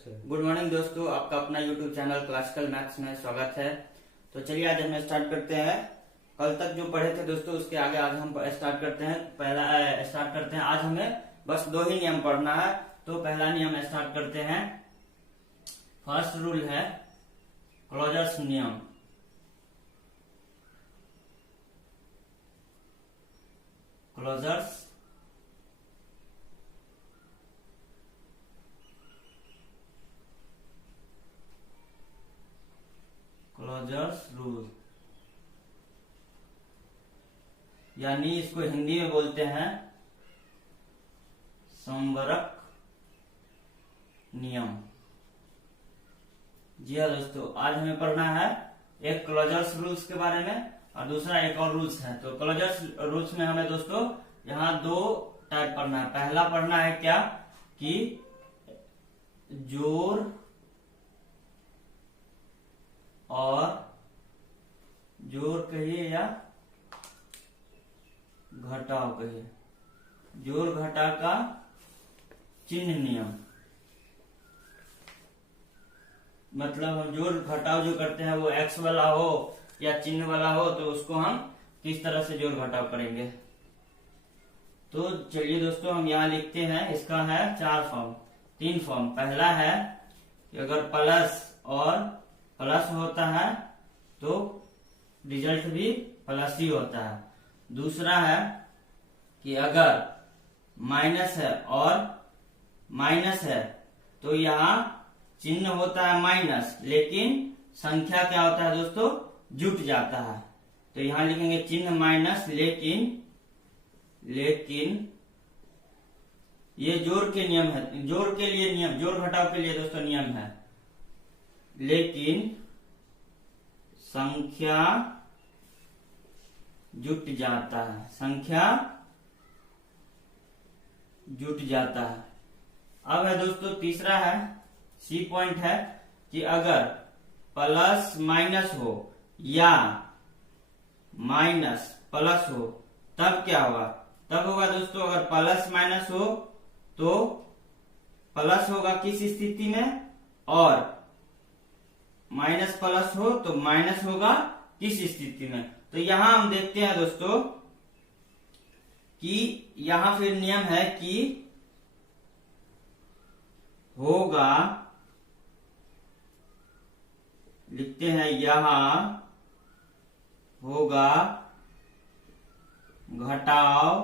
Good morning दोस्तों, आपका अपना यूट्यूब चैनल क्लासिकल मैथ्स में स्वागत है। तो चलिए आज हम स्टार्ट करते हैं। कल तक जो पढ़े थे दोस्तों उसके आगे आज हम स्टार्ट करते हैं। आज हमें बस 2 ही नियम पढ़ना है। तो पहला नियम स्टार्ट करते हैं। फर्स्ट रूल है क्लोजर्स नियम। क्लोजर्स रूल, यानी इसको हिंदी में बोलते हैं समवर्क नियम। जी हाँ दोस्तों, आज हमें पढ़ना है एक क्लोजर्स रूल्स के बारे में और दूसरा एक और रूल्स है। तो क्लोजर्स रूल्स में हमें दोस्तों यहाँ 2 टाइप पढ़ना है। पहला पढ़ना है क्या कि जोड़ और जोड़ कहिए या घटाव कहिए, जोड़ घटा का चिन्ह नियम। मतलब हम जोड़ घटाव जो करते हैं वो x वाला हो या चिन्ह वाला हो, तो उसको हम किस तरह से जोड़ घटाव करेंगे। तो चलिए दोस्तों हम यहाँ लिखते हैं। इसका है 3 फॉर्म। पहला है कि अगर प्लस और प्लस होता है तो रिजल्ट भी प्लस ही होता है। दूसरा है कि अगर माइनस है और माइनस है तो यहाँ चिन्ह होता है माइनस, लेकिन संख्या क्या होता है दोस्तों, जुट जाता है। तो यहाँ लिखेंगे चिन्ह माइनस, लेकिन ये जोड़ के नियम है, जोड़ के लिए नियम, जोड़ घटाव के लिए दोस्तों नियम है, लेकिन संख्या जुट जाता है, संख्या जुट जाता है। अब है दोस्तों तीसरा है, सी पॉइंट है कि अगर प्लस माइनस हो या माइनस प्लस हो तब क्या होगा। तब होगा दोस्तों अगर प्लस माइनस हो तो प्लस होगा किस स्थिति में, और माइनस प्लस हो तो माइनस होगा किस स्थिति में। तो यहां हम देखते हैं दोस्तों कि यहां फिर नियम है कि होगा, लिखते हैं यहां होगा घटाव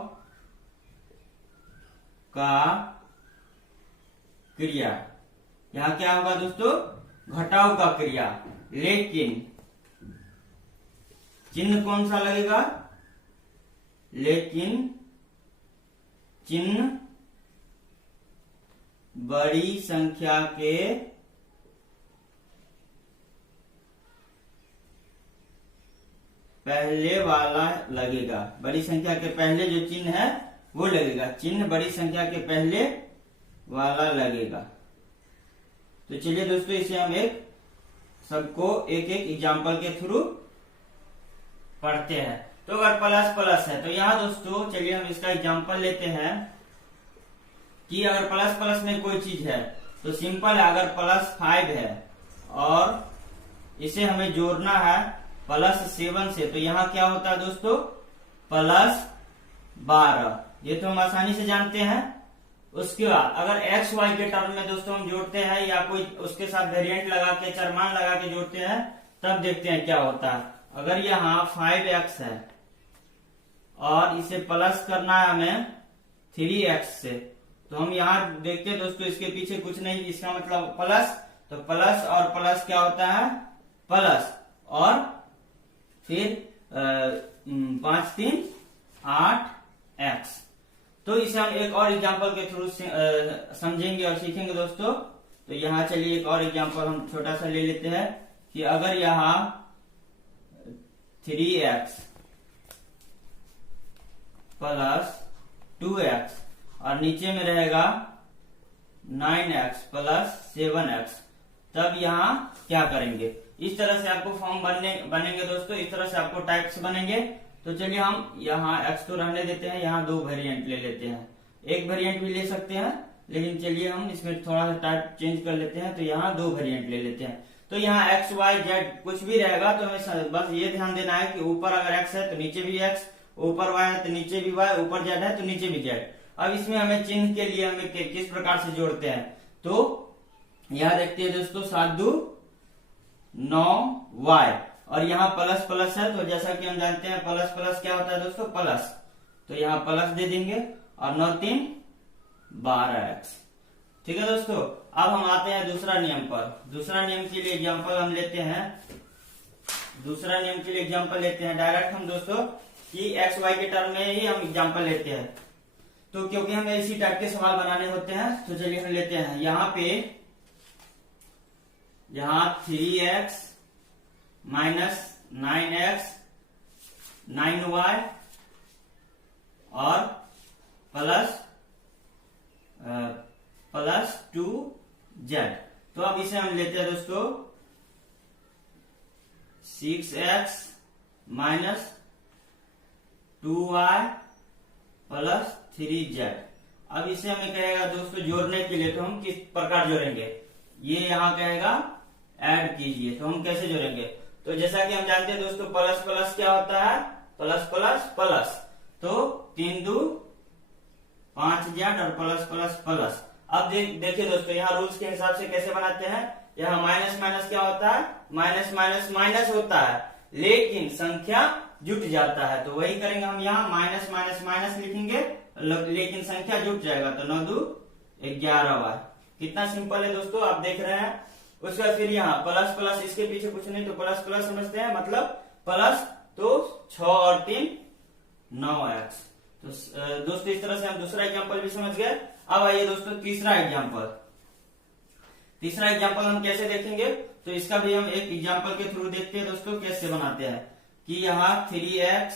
का क्रिया। यहां क्या होगा दोस्तों, घटाव का क्रिया, लेकिन चिन्ह कौन सा लगेगा, लेकिन चिन्ह बड़ी संख्या के पहले वाला लगेगा। बड़ी संख्या के पहले जो चिन्ह है वो लगेगा, चिन्ह बड़ी संख्या के पहले वाला लगेगा। तो चलिए दोस्तों इसे हम सबको एक एग्जाम्पल के थ्रू पढ़ते हैं। तो अगर प्लस प्लस है तो यहाँ दोस्तों चलिए हम इसका एग्जाम्पल लेते हैं कि अगर प्लस प्लस में कोई चीज है तो सिंपल है। अगर +5 है और इसे हमें जोड़ना है +7 से, तो यहाँ क्या होता है दोस्तों, +12। ये तो हम आसानी से जानते हैं। उसके बाद अगर x y के टर्म में दोस्तों हम जोड़ते हैं या कोई उसके साथ वेरिएंट लगा के चरमान लगा के जोड़ते हैं, तब देखते हैं क्या होता है। अगर यहाँ 5x है और इसे प्लस करना है हमें 3x से, तो हम यहाँ देखते हैं दोस्तों इसके पीछे कुछ नहीं, इसका मतलब प्लस। तो प्लस और प्लस क्या होता है, प्लस, और फिर 5 3 8x। तो इसे हम एक और एग्जांपल के थ्रू समझेंगे और सीखेंगे दोस्तों। तो यहाँ चलिए एक और एग्जांपल हम छोटा सा ले लेते हैं कि अगर यहाँ 3x प्लस 2x और नीचे में रहेगा 9x प्लस 7x, तब यहाँ क्या करेंगे। इस तरह से आपको फॉर्म बनेंगे दोस्तों, इस तरह से आपको टाइप्स बनेंगे। तो चलिए हम यहाँ x तो रहने देते हैं, यहाँ 2 वेरिएंट ले लेते हैं। एक वेरिएंट भी ले सकते हैं लेकिन चलिए हम इसमें थोड़ा सा टाइप चेंज कर लेते हैं। तो यहाँ 2 वेरिएंट ले लेते हैं। तो यहाँ एक्स वाई जेड कुछ भी रहेगा तो हमें बस ये ध्यान देना है कि ऊपर अगर एक्स है तो नीचे भी एक्स, ऊपर वाई है तो नीचे भी वाई, ऊपर जेड है तो नीचे भी जेड। अब इसमें हमें चिन्ह के लिए हमें किस प्रकार से जोड़ते हैं, तो यहाँ देखते हैं दोस्तों 7 2 9 वाई, और यहाँ प्लस प्लस है तो जैसा कि हम जानते हैं प्लस प्लस क्या होता है दोस्तों, प्लस। तो यहाँ प्लस दे देंगे और 9 3 12 एक्स। ठीक है दोस्तों, अब हम आते हैं दूसरा नियम पर। दूसरा नियम के लिए एग्जांपल हम लेते हैं, दूसरा नियम के लिए एग्जांपल लेते हैं डायरेक्ट हम दोस्तों कि एक्स वाई के टर्म में ही हम एग्जांपल लेते हैं। तो क्योंकि हमें इसी टाइप के सवाल बनाने होते हैं तो चलिए हम लेते हैं। यहाँ पे यहाँ 3x माइनस 9x 9y और प्लस 2z। तो अब इसे हम लेते हैं दोस्तों 6x minus 2y plus 3z। अब इसे हमें कहेगा दोस्तों जोड़ने के लिए, तो हम किस प्रकार जोड़ेंगे, ये यहाँ कहेगा ऐड कीजिए। तो हम कैसे जोड़ेंगे, तो जैसा कि हम जानते हैं दोस्तों प्लस प्लस क्या होता है, प्लस प्लस प्लस। तो 3 2 5 जेड और प्लस प्लस प्लस। अब देखिए दोस्तों यहाँ रूल्स के हिसाब से कैसे बनाते हैं। यहाँ माइनस माइनस क्या होता है, माइनस माइनस माइनस होता है, लेकिन संख्या जुट जाता है। तो वही करेंगे हम, यहाँ माइनस माइनस माइनस लिखेंगे लेकिन संख्या जुट जाएगा। तो 9 2 11 वाई। कितना सिंपल है दोस्तों, आप देख रहे हैं। उसके बाद फिर यहाँ प्लस प्लस, इसके पीछे कुछ नहीं तो प्लस प्लस समझते हैं, मतलब प्लस तो 6 और 3 9x। तो दोस्तों इस तरह से हम दूसरा एग्जांपल भी समझ गए। अब आइए दोस्तों तीसरा एग्जांपल। तीसरा एग्जांपल हम कैसे देखेंगे, तो इसका भी हम एक एग्जांपल के थ्रू देखते हैं दोस्तों कैसे बनाते हैं। कि यहाँ 3x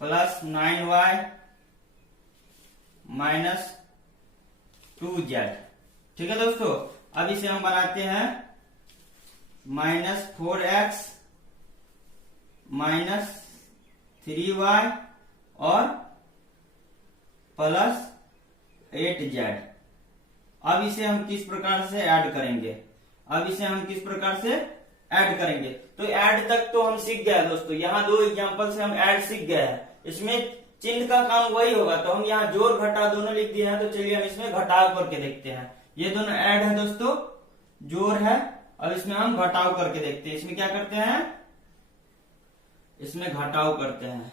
plus 9y minus 2z। ठीक है दोस्तों, अब इसे हम बनाते हैं माइनस 4x माइनस 3y और प्लस 8z। अब इसे हम किस प्रकार से ऐड करेंगे, अब इसे हम किस प्रकार से ऐड करेंगे। तो ऐड तक तो हम सीख गए दोस्तों, यहाँ 2 एग्जांपल से हम ऐड सीख गए हैं। इसमें चिन्ह का काम वही होगा, तो हम यहाँ जोड़ घटाव दोनों लिख दिए हैं। तो चलिए हम इसमें घटाव करके देखते हैं। ये दोनों ऐड है दोस्तों, जोड़ है, और इसमें हम घटाव करके देखते हैं। इसमें क्या करते हैं, इसमें घटाव करते हैं,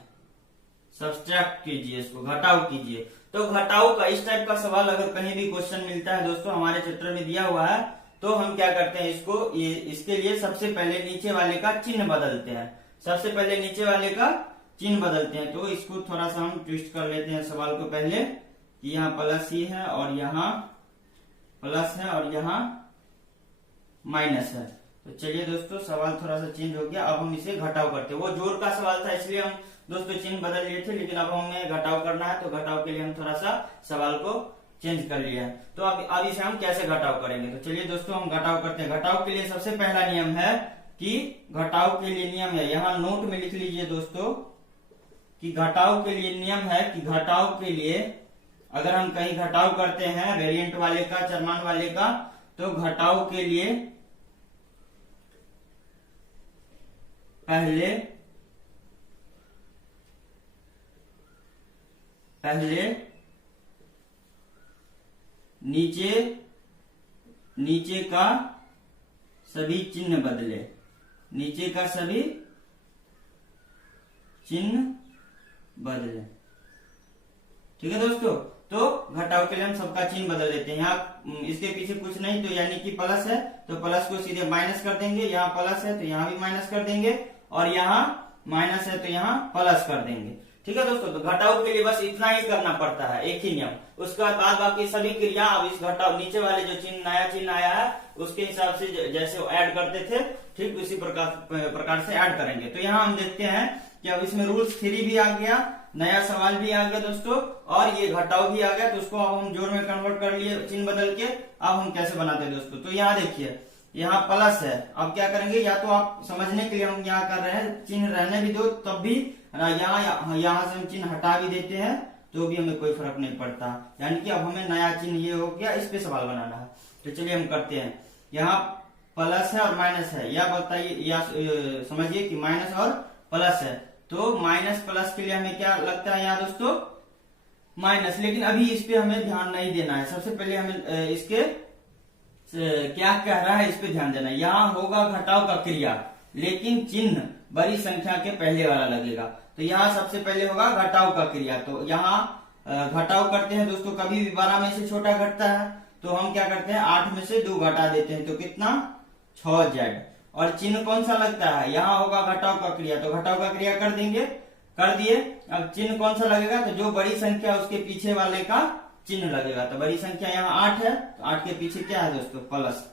सब्सट्रैक्ट कीजिए, इसको घटाव कीजिए। तो घटाव का इस टाइप का सवाल अगर कहीं भी क्वेश्चन मिलता है दोस्तों, हमारे चैप्टर में दिया हुआ है, तो हम क्या करते हैं, इसको इसके लिए सबसे पहले नीचे वाले का चिन्ह बदलते हैं। सबसे पहले नीचे वाले का चिन्ह बदलते हैं। तो इसको थोड़ा सा हम ट्विस्ट कर लेते हैं सवाल को पहले, कि यहाँ प्लस ही है और यहाँ प्लस है और यहाँ माइनस है। तो चलिए दोस्तों सवाल थोड़ा सा चेंज हो गया। अब हम इसे घटाव करते हैं। वो जोड़ का सवाल था इसलिए हम दोस्तों चिन्ह बदल लिए थे, लेकिन अब हमें घटाव करना है, तो घटाव के लिए हम थोड़ा सा सवाल को चेंज कर लिया है। तो अब इसे हम कैसे घटाव करेंगे, तो चलिए दोस्तों हम घटाव करते हैं। घटाव के लिए सबसे पहला नियम है कि घटाव के लिए नियम है, यहाँ नोट में लिख लीजिए दोस्तों कि घटाव के लिए नियम है कि घटाव के लिए अगर हम कहीं घटाव करते हैं वेरिएंट वाले का, चरमान वाले का, तो घटाव के लिए पहले नीचे का सभी चिन्ह बदले, नीचे का सभी चिन्ह बदले। ठीक है दोस्तों, तो घटाव के लिए हम सबका चिन्ह बदल देते हैं। यहाँ इसके पीछे कुछ नहीं, तो यानी कि प्लस है तो प्लस को सीधे माइनस कर देंगे, यहाँ प्लस है तो यहाँ भी माइनस कर देंगे, और यहाँ माइनस है तो यहाँ प्लस कर देंगे। ठीक है दोस्तों, तो घटाव के लिए बस इतना ही करना पड़ता है, एक ही नियम। उसके बाद बाकी सभी क्रिया अब इस घटाव नीचे वाले जो चिन्ह नया चिन्ह आया है उसके हिसाब से जैसे ऐड करते थे ठीक उसी प्रकार से ऐड करेंगे। तो यहाँ हम देखते हैं कि अब इसमें रूल्स 3 भी आ गया, नया सवाल भी आ गया दोस्तों, और ये घटाव भी आ गया। तो उसको अब हम जोड़ में कन्वर्ट कर लिए चिन्ह बदल के। अब हम कैसे बनाते हैं दोस्तों, तो यहाँ देखिए यहाँ प्लस है। अब क्या करेंगे, या तो आप समझने के लिए हम यहाँ कर रहे हैं, चिन्ह रहने भी दो तब भी यहाँ से हम चिन्ह हटा भी देते हैं, तो भी हमें कोई फर्क नहीं पड़ता। यानी कि अब हमें नया चिन्ह ये हो गया, इस पे सवाल बनाना है। तो चलिए हम करते हैं। यहाँ प्लस है और माइनस है, या बताइए, या समझिए कि माइनस और प्लस है, तो माइनस प्लस के लिए हमें क्या लगता है यहाँ दोस्तों, माइनस। लेकिन अभी इस पे हमें ध्यान नहीं देना है। सबसे पहले हमें इसके क्या कह रहा है इस पे ध्यान देना है। यहाँ होगा घटाव का क्रिया, लेकिन चिन्ह बड़ी संख्या के पहले वाला लगेगा। तो यहाँ सबसे पहले होगा घटाव का क्रिया। तो यहाँ घटाव करते हैं दोस्तों, कभी भी 12 में से छोटा घटता है, तो हम क्या करते हैं 8 में से 2 घटा देते हैं, तो कितना 6z। और चिन्ह कौन सा लगता है, यहाँ होगा घटाव का क्रिया, तो घटाव का क्रिया कर देंगे, कर दिए। अब चिन्ह कौन सा लगेगा, तो जो बड़ी संख्या उसके पीछे वाले का चिन्ह लगेगा। तो बड़ी संख्या यहाँ 8 है, तो 8 के पीछे क्या है दोस्तों, प्लस।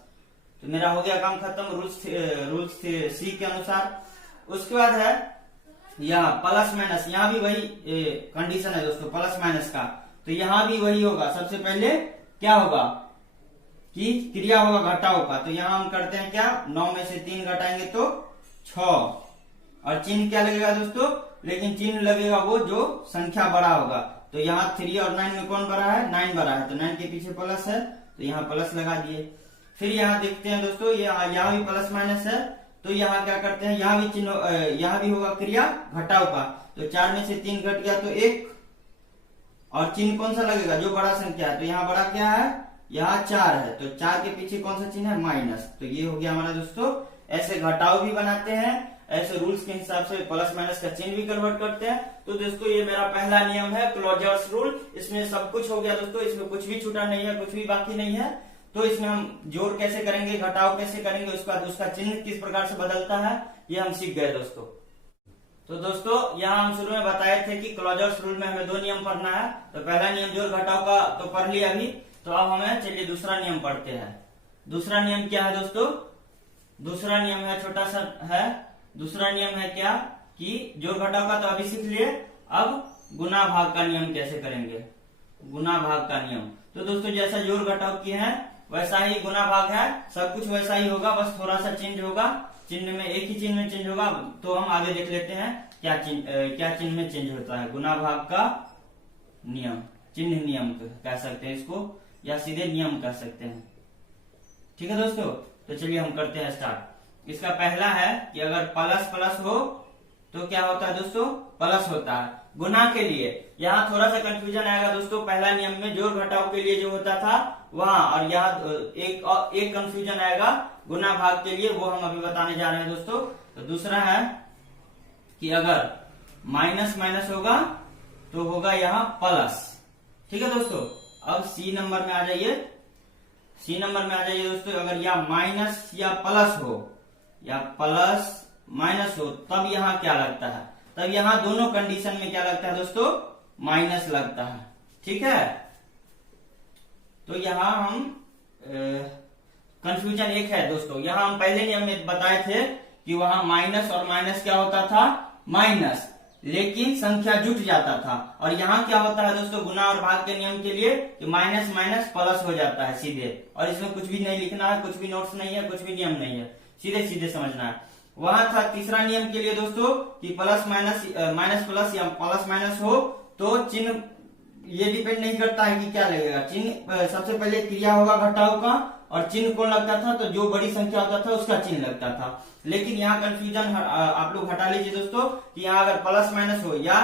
तो मेरा हो गया काम खत्म रूल्स सी के अनुसार। उसके बाद है यहाँ प्लस माइनस, यहाँ भी वही कंडीशन है दोस्तों प्लस माइनस का। तो यहाँ भी वही होगा, सबसे पहले क्या होगा कि क्रिया होगा घटाव का। तो यहाँ हम करते हैं क्या, 9 में से 3 घटाएंगे तो 6। और चिन्ह क्या लगेगा दोस्तों, लेकिन चिन्ह लगेगा वो जो संख्या बड़ा होगा। तो यहाँ 3 और 9 में कौन बड़ा है, 9 बड़ा है, तो 9 के पीछे प्लस है, तो यहाँ प्लस लगा दिए। फिर यहाँ देखते हैं दोस्तों, यहाँ भी प्लस माइनस है, तो यहाँ क्या करते हैं, यहाँ भी चिन्ह, यहाँ भी होगा क्रिया घटाव का। तो 4 में से 3 घट गया तो 1, और चिन्ह कौन सा लगेगा, जो बड़ा संख्या है। तो यहाँ बड़ा क्या है, यहाँ 4 है, तो 4 के पीछे कौन सा चिन्ह है, माइनस। तो ये हो गया हमारा दोस्तों। ऐसे घटाव भी बनाते हैं, ऐसे रूल्स के हिसाब से प्लस माइनस का चिन्ह भी कन्वर्ट करते हैं। तो दोस्तों ये मेरा पहला नियम है क्लोजर्स रूल। इसमें सब कुछ हो गया दोस्तों, इसमें कुछ भी छूटा नहीं है, कुछ भी बाकी नहीं है। तो इसमें हम जोड़ कैसे करेंगे, घटाव कैसे करेंगे, उसका उसका चिन्ह किस प्रकार से बदलता है, ये हम सीख गए दोस्तों। तो दोस्तों यहाँ हम शुरू में बताए थे कि क्लोजर्स रूल में हमें 2 नियम पढ़ना है। तो पहला नियम जोड़ घटाव का तो पढ़ लिया अभी। तो अब हमें चलिए दूसरा नियम पढ़ते हैं। दूसरा नियम क्या है दोस्तों, दूसरा नियम है छोटा सा है। दूसरा नियम है क्या कि जोड़ घटाव का तो अभी सीख लिए, अब गुना भाग का नियम कैसे करेंगे, गुना भाग का नियम। तो दोस्तों जैसा जोड़ घटाव किए हैं वैसा ही गुना भाग है, सब कुछ वैसा ही होगा, बस थोड़ा सा चेंज होगा, चिन्ह में एक ही चिन्ह में चेंज होगा। तो हम आगे देख लेते हैं क्या चिन्ह में चेंज होता है। गुना भाग का नियम, चिन्ह नियम कह सकते हैं इसको, या सीधे नियम कह सकते हैं। ठीक है दोस्तों, तो चलिए हम करते हैं स्टार्ट। इसका पहला है कि अगर प्लस प्लस हो तो क्या होता है दोस्तों, प्लस होता है। गुना के लिए यहाँ थोड़ा सा कंफ्यूजन आएगा दोस्तों, पहला नियम में जोड़ घटाव के लिए जो होता था वहां, और यहाँ एक कंफ्यूजन आएगा गुना भाग के लिए, वो हम अभी बताने जा रहे हैं दोस्तों। तो दूसरा है कि अगर माइनस माइनस होगा तो होगा यहाँ प्लस। ठीक है दोस्तों, अब सी नंबर में आ जाइए, सी नंबर में आ जाइए दोस्तों। अगर या माइनस या प्लस हो, या प्लस माइनस हो, तब यहाँ क्या लगता है, तब यहाँ दोनों कंडीशन में क्या लगता है दोस्तों, माइनस लगता है। ठीक है, तो यहाँ हम कंफ्यूजन एक है दोस्तों। यहाँ हम पहले नियम में बताए थे कि वहां माइनस और माइनस क्या होता था, माइनस, लेकिन संख्या जुट जाता था। और यहाँ क्या होता है दोस्तों, गुना और भाग के नियम के लिए कि माइनस माइनस प्लस हो जाता है सीधे, और इसमें कुछ भी नहीं लिखना है, कुछ भी नोट्स नहीं है, कुछ भी नियम नहीं है, सीधे सीधे समझना है। वहां था तीसरा नियम के लिए दोस्तों कि प्लस माइनस, माइनस प्लस या प्लस माइनस हो तो चिन्ह, ये डिपेंड नहीं करता है कि क्या लगेगा चिन्ह। सबसे पहले क्रिया होगा घटाव का, और चिन्ह कौन लगता था, तो जो बड़ी संख्या होता था उसका चिन्ह लगता था। लेकिन यहाँ कंफ्यूजन आप लोग हटा लीजिए दोस्तों कि यहाँ अगर प्लस माइनस हो या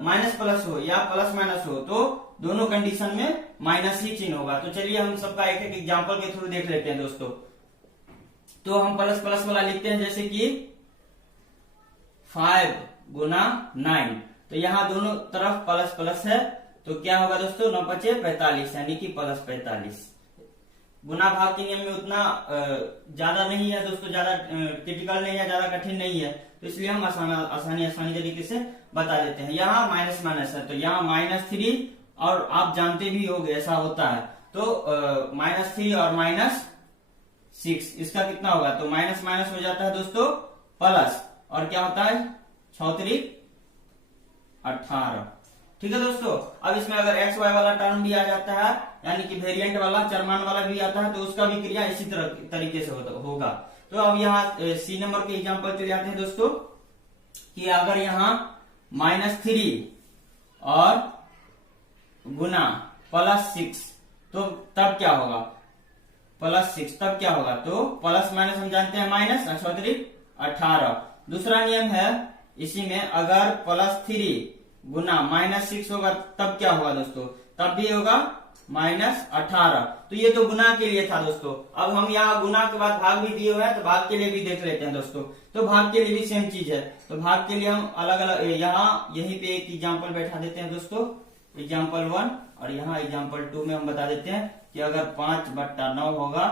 माइनस प्लस हो या प्लस माइनस हो, तो दोनों कंडीशन में माइनस ही चिन्ह होगा। तो चलिए हम सबका एक एक एग्जाम्पल के थ्रू देख लेते हैं दोस्तों। तो हम प्लस प्लस वाला लिखते हैं, जैसे कि 5 गुना 9, तो यहाँ दोनों तरफ प्लस प्लस है, तो क्या होगा दोस्तों, 9 पचे 45, यानी कि प्लस 45। गुना भाग के नियम में उतना ज्यादा नहीं है दोस्तों, ज्यादा क्रिटिकल नहीं है, ज्यादा कठिन नहीं है, तो इसलिए हम आसानी तरीके से बता देते हैं। यहाँ माइनस माइनस है, तो यहाँ -3, और आप जानते भी होंगे ऐसा होता है। तो -3 और -6, इसका कितना होगा, तो माइनस माइनस हो जाता है दोस्तों प्लस, और क्या होता है 6 3 18। ठीक है दोस्तों, अब इसमें अगर एक्स वाई वाला टर्म भी आ जाता है, यानी कि वेरिएंट वाला, चरमान वाला भी आता है, तो उसका भी क्रिया इसी तरीके से होगा। तो अब यहाँ सी नंबर के एग्जांपल चले जाते हैं दोस्तों कि अगर यहाँ -3 और गुना +6, तो तब क्या होगा, +6 तब क्या होगा, तो प्लस माइनस हम जानते हैं माइनस, 18। दूसरा नियम है इसी में, अगर +3 गुना -6 होगा तब क्या होगा दोस्तों, तब भी होगा -18। तो ये तो गुना के लिए था दोस्तों। अब हम यहाँ गुना के बाद भाग भी दिए हुए हैं, तो भाग के लिए भी देख लेते हैं दोस्तों। तो भाग के लिए भी सेम चीज है, तो भाग के लिए हम अलग अलग यहाँ यहीं पे एक एग्जाम्पल बैठा देते हैं दोस्तों, एग्जाम्पल 1, और यहाँ एग्जाम्पल 2 में हम बता देते हैं कि अगर 5/9 होगा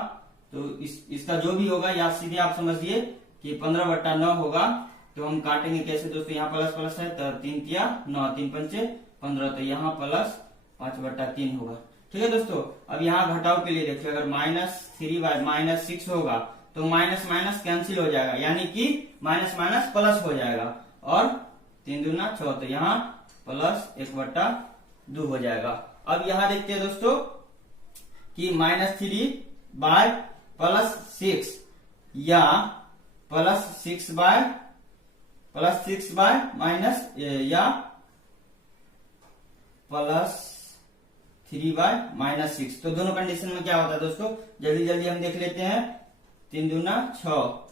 तो इसका जो भी होगा, या सीधे आप समझिए कि 15/9 होगा। तो हम काटेंगे कैसे दोस्तों, यहाँ प्लस प्लस है तो 3 तिया 9, 3 पंचे 15, तो यहाँ प्लस 5/3 होगा। ठीक है दोस्तों। अब यहाँ घटाव के लिए देखिए, अगर -3 -6 होगा तो माइनस माइनस कैंसिल हो जाएगा, यानी कि माइनस माइनस प्लस हो जाएगा, और 3 दूना 6, तो यहाँ +1/2 हो जाएगा। अब यहाँ देखते हैं दोस्तों कि -3/+6 या +6 बाय माइनस या +3/-6, तो दोनों कंडीशन में क्या होता है दोस्तों, जल्दी जल्दी हम देख लेते हैं। 3 दूना 6,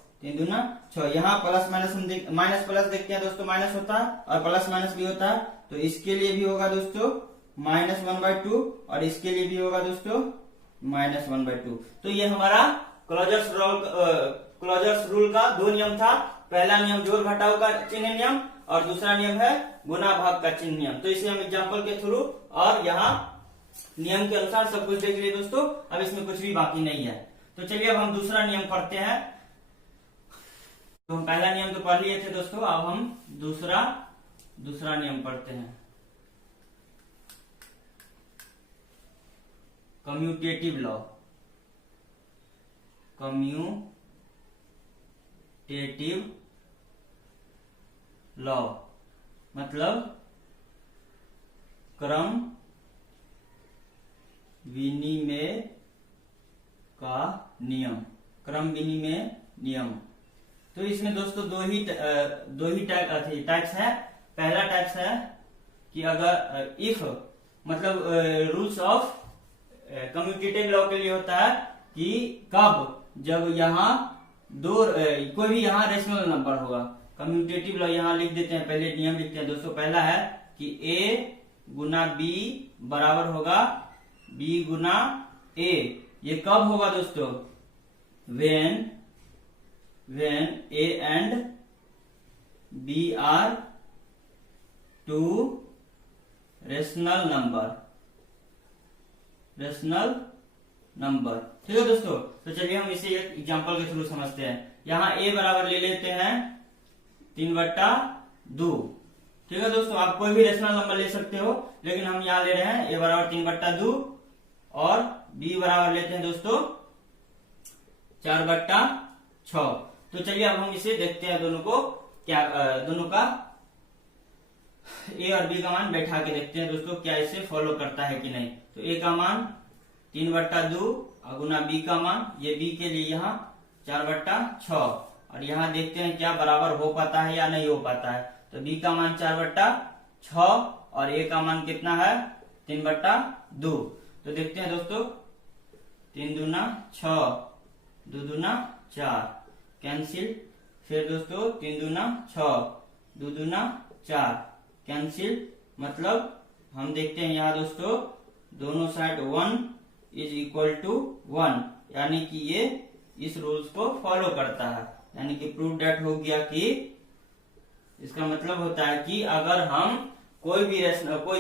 यहाँ प्लस माइनस हम माइनस प्लस देखते हैं दोस्तों, माइनस होता है और प्लस माइनस भी होता है, तो इसके लिए भी होगा दोस्तों -1/2, और इसके लिए भी होगा दोस्तों -1/2। तो ये हमारा क्लोजर्स रूल का 2 नियम था। पहला नियम जोड़ घटाव का चिन्ह नियम, और दूसरा नियम है गुना भाग का चिन्ह नियम। तो इसे हम एग्जाम्पल के थ्रू और यहाँ नियम के अनुसार सब कुछ देख लिए दोस्तों। अब इसमें कुछ भी बाकी नहीं है, तो चलिए अब हम दूसरा नियम पढ़ते हैं। तो हम पहला नियम तो पढ़ लिए थे दोस्तों, अब हम दूसरा नियम पढ़ते हैं, कम्यूटेटिव लॉ। कम्यूटेटिव लॉ मतलब क्रम विनिमय का नियम, क्रम विनिमय नियम। तो इसमें दोस्तों दो ही टाइप्स है। पहला टाइप्स है कि अगर इफ मतलब रूल्स ऑफ कम्यूटेटिव लॉ के लिए होता है कि कब, जब यहाँ कोई भी यहाँ रेशनल नंबर होगा। कम्यूटेटिव लॉ यहाँ लिख देते हैं, पहले नियम लिखते हैं दोस्तों। पहला है कि A गुना B बराबर होगा B गुना A। ये कब होगा दोस्तों, when A and B are two rational number। ठीक है दोस्तों। तो चलिए हम इसे एक एग्जांपल के थ्रू समझते हैं। यहाँ A बराबर ले लेते हैं 3/2। ठीक है दोस्तों, आप कोई भी रेशनल नंबर ले सकते हो, लेकिन हम यहाँ ले रहे हैं A बराबर 3/2 और B बराबर लेते हैं दोस्तों 4/6। तो चलिए अब हम इसे देखते हैं, दोनों का A और B का मान बैठा के देखते हैं दोस्तों, क्या इसे फॉलो करता है कि नहीं। तो A का मान 3/2 और गुना B का मान, ये B के लिए यहाँ 4/6, और यहाँ देखते हैं क्या बराबर हो पाता है या नहीं हो पाता है। तो B का मान 4/6 और A का मान कितना है 3/2। तो देखते हैं दोस्तों, 3 दूना 6, 2 दूना 4, कैंसिल। फिर दोस्तों 3 दूना 6, 2 दूना 4, कैंसिल। मतलब हम देखते हैं यहाँ दोस्तों दोनों साइड 1 = 1, यानी कि ये इस रूल्स को फॉलो करता है। यानी कि प्रूव डेट हो गया कि इसका मतलब होता है कि अगर हम कोई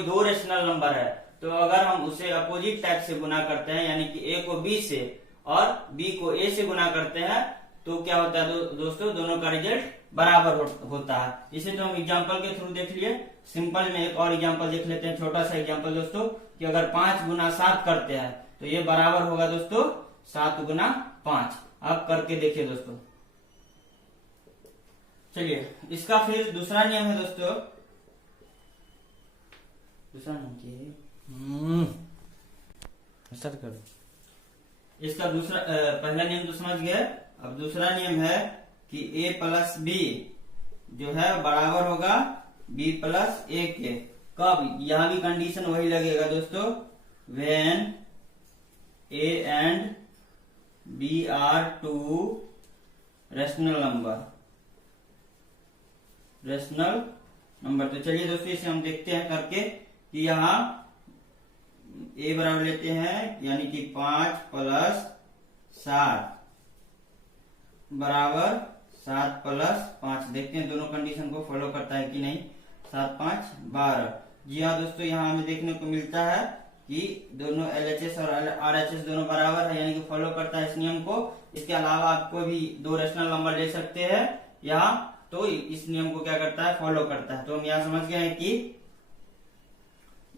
दो रेशनल नंबर है, तो अगर हम उसे अपोजिट टाइप से गुना करते हैं, यानी कि A को B से और B को A से गुना करते हैं, तो क्या होता है दोस्तों, दोनों का रिजल्ट बराबर होता है। इसे तो हम एग्जांपल के थ्रू देख लिए। सिंपल में एक और एग्जांपल देख लेते हैं, छोटा सा एग्जांपल दोस्तों, कि अगर 5 गुना 7 करते हैं तो ये बराबर होगा दोस्तों 7 गुना 5। आप करके देखिए दोस्तों। चलिए इसका फिर दूसरा नियम है दोस्तों, दूसरा नियम स्टार्ट करो। इसका दूसरा पहला नियम तो समझ गए। अब दूसरा नियम है कि A + B जो है बराबर होगा B + A के। कब, यहां भी कंडीशन वही लगेगा दोस्तों, when A and B are two rational number. तो चलिए दोस्तों इसे हम देखते हैं करके कि यहाँ ए बराबर लेते हैं यानी कि 5 + 7 बराबर 7 + 5। देखते हैं दोनों कंडीशन को फॉलो करता है कि नहीं। 7 × 5 = 12। जी हाँ दोस्तों, यहाँ हमें देखने को मिलता है कि दोनों LHS और RHS दोनों बराबर है, यानी कि फॉलो करता है इस नियम को। इसके अलावा आप कोई भी दो रेशनल नंबर ले सकते हैं यहाँ, तो इस नियम को क्या करता है, फॉलो करता है। तो हम यहाँ समझ गए हैं कि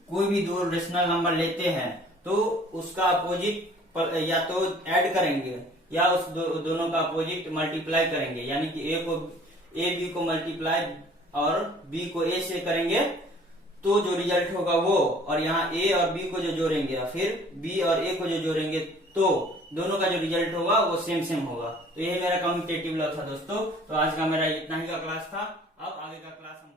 कोई भी दो रेशनल नंबर लेते हैं तो उसका अपोजिट या तो ऐड करेंगे या उस दोनों का अपोजिट मल्टीप्लाई करेंगे, यानी कि ए बी को मल्टीप्लाई और बी को ए से करेंगे तो जो रिजल्ट होगा वो, और यहाँ ए और बी को जो जोड़ेंगे फिर बी और ए को जो जोड़ेंगे तो दोनों का जो रिजल्ट होगा वो सेम होगा। तो ये मेरा कम्यूटेटिव लॉ था दोस्तों। तो आज का मेरा इतना ही का क्लास था। अब आगे का क्लास हम